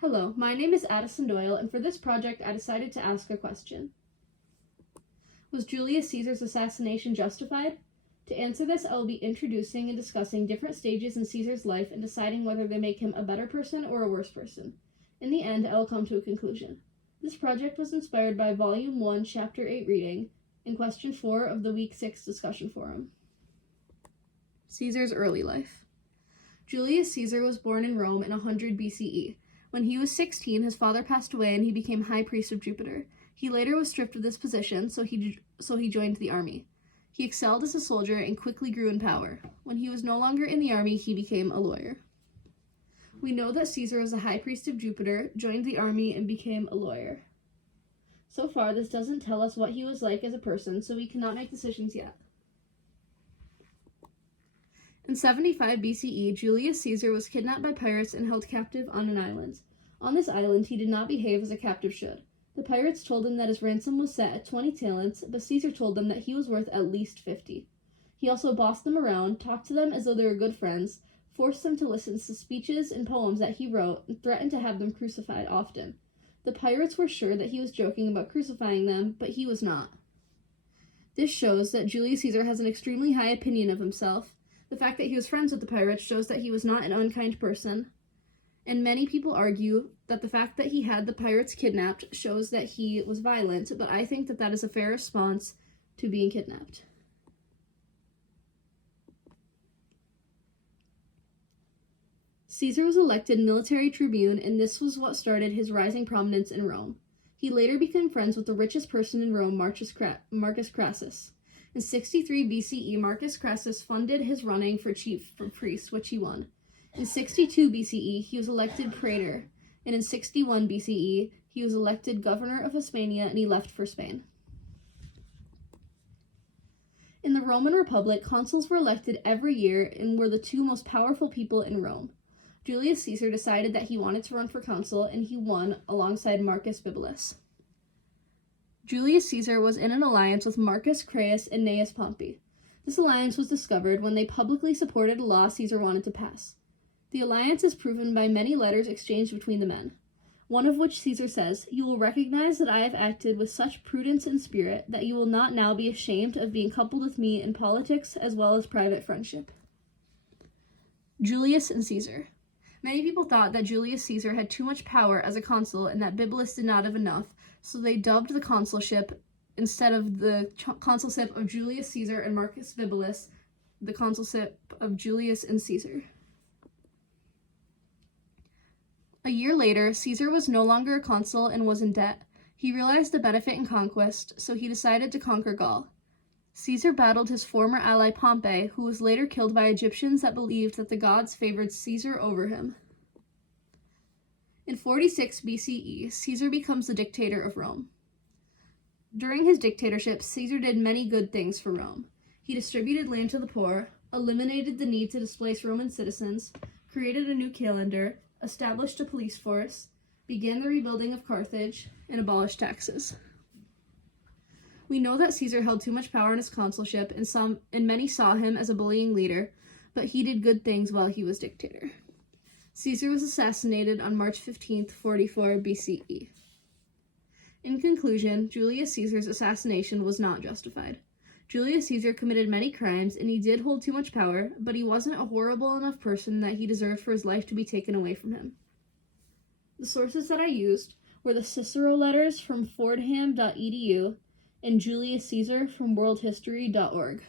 Hello, my name is Addison Doyle, and for this project I decided to ask a question. Was Julius Caesar's assassination justified? To answer this, I will be introducing and discussing different stages in Caesar's life and deciding whether they make him a better person or a worse person. In the end, I will come to a conclusion. This project was inspired by Volume 1, Chapter 8 reading, and Question 4 of the Week 6 discussion forum. Caesar's early life. Julius Caesar was born in Rome in 100 BCE. When he was 16, his father passed away and he became high priest of Jupiter. He later was stripped of this position, so he joined the army. He excelled as a soldier and quickly grew in power. When he was no longer in the army, he became a lawyer. We know that Caesar was a high priest of Jupiter, joined the army, and became a lawyer. So far, this doesn't tell us what he was like as a person, so we cannot make decisions yet. In 75 BCE, Julius Caesar was kidnapped by pirates and held captive on an island. On this island, he did not behave as a captive should. The pirates told him that his ransom was set at 20 talents, but Caesar told them that he was worth at least 50. He also bossed them around, talked to them as though they were good friends, forced them to listen to speeches and poems that he wrote, and threatened to have them crucified often. The pirates were sure that he was joking about crucifying them, but he was not. This shows that Julius Caesar has an extremely high opinion of himself. The fact that he was friends with the pirates shows that he was not an unkind person. And many people argue that the fact that he had the pirates kidnapped shows that he was violent, but I think that that is a fair response to being kidnapped. Caesar was elected military tribune, and this was what started his rising prominence in Rome. He later became friends with the richest person in Rome, Marcus Crassus. In 63 BCE, Marcus Crassus funded his running for chief priest, which he won. In 62 BCE, he was elected praetor, and in 61 BCE, he was elected governor of Hispania, and he left for Spain. In the Roman Republic, consuls were elected every year and were the two most powerful people in Rome. Julius Caesar decided that he wanted to run for consul, and he won alongside Marcus Bibulus. Julius Caesar was in an alliance with Marcus Creius and Gnaeus Pompey. This alliance was discovered when they publicly supported a law Caesar wanted to pass. The alliance is proven by many letters exchanged between the men, one of which Caesar says, "You will recognize that I have acted with such prudence and spirit that you will not now be ashamed of being coupled with me in politics as well as private friendship." Julius and Caesar. Many people thought that Julius Caesar had too much power as a consul and that Bibulus did not have enough, so they dubbed the consulship, instead of the consulship of Julius Caesar and Marcus Bibulus, the consulship of Julius and Caesar. A year later, Caesar was no longer a consul and was in debt. He realized the benefit in conquest, so he decided to conquer Gaul. Caesar battled his former ally Pompey, who was later killed by Egyptians that believed that the gods favored Caesar over him. In 46 BCE, Caesar becomes the dictator of Rome. During his dictatorship, Caesar did many good things for Rome. He distributed land to the poor, eliminated the need to displace Roman citizens, created a new calendar, established a police force, began the rebuilding of Carthage, and abolished taxes. We know that Caesar held too much power in his consulship, and many saw him as a bullying leader, but he did good things while he was dictator. Caesar was assassinated on March 15, 44 BCE. In conclusion, Julius Caesar's assassination was not justified. Julius Caesar committed many crimes, and he did hold too much power, but he wasn't a horrible enough person that he deserved for his life to be taken away from him. The sources that I used were the Cicero letters from Fordham.edu and Julius Caesar from worldhistory.org.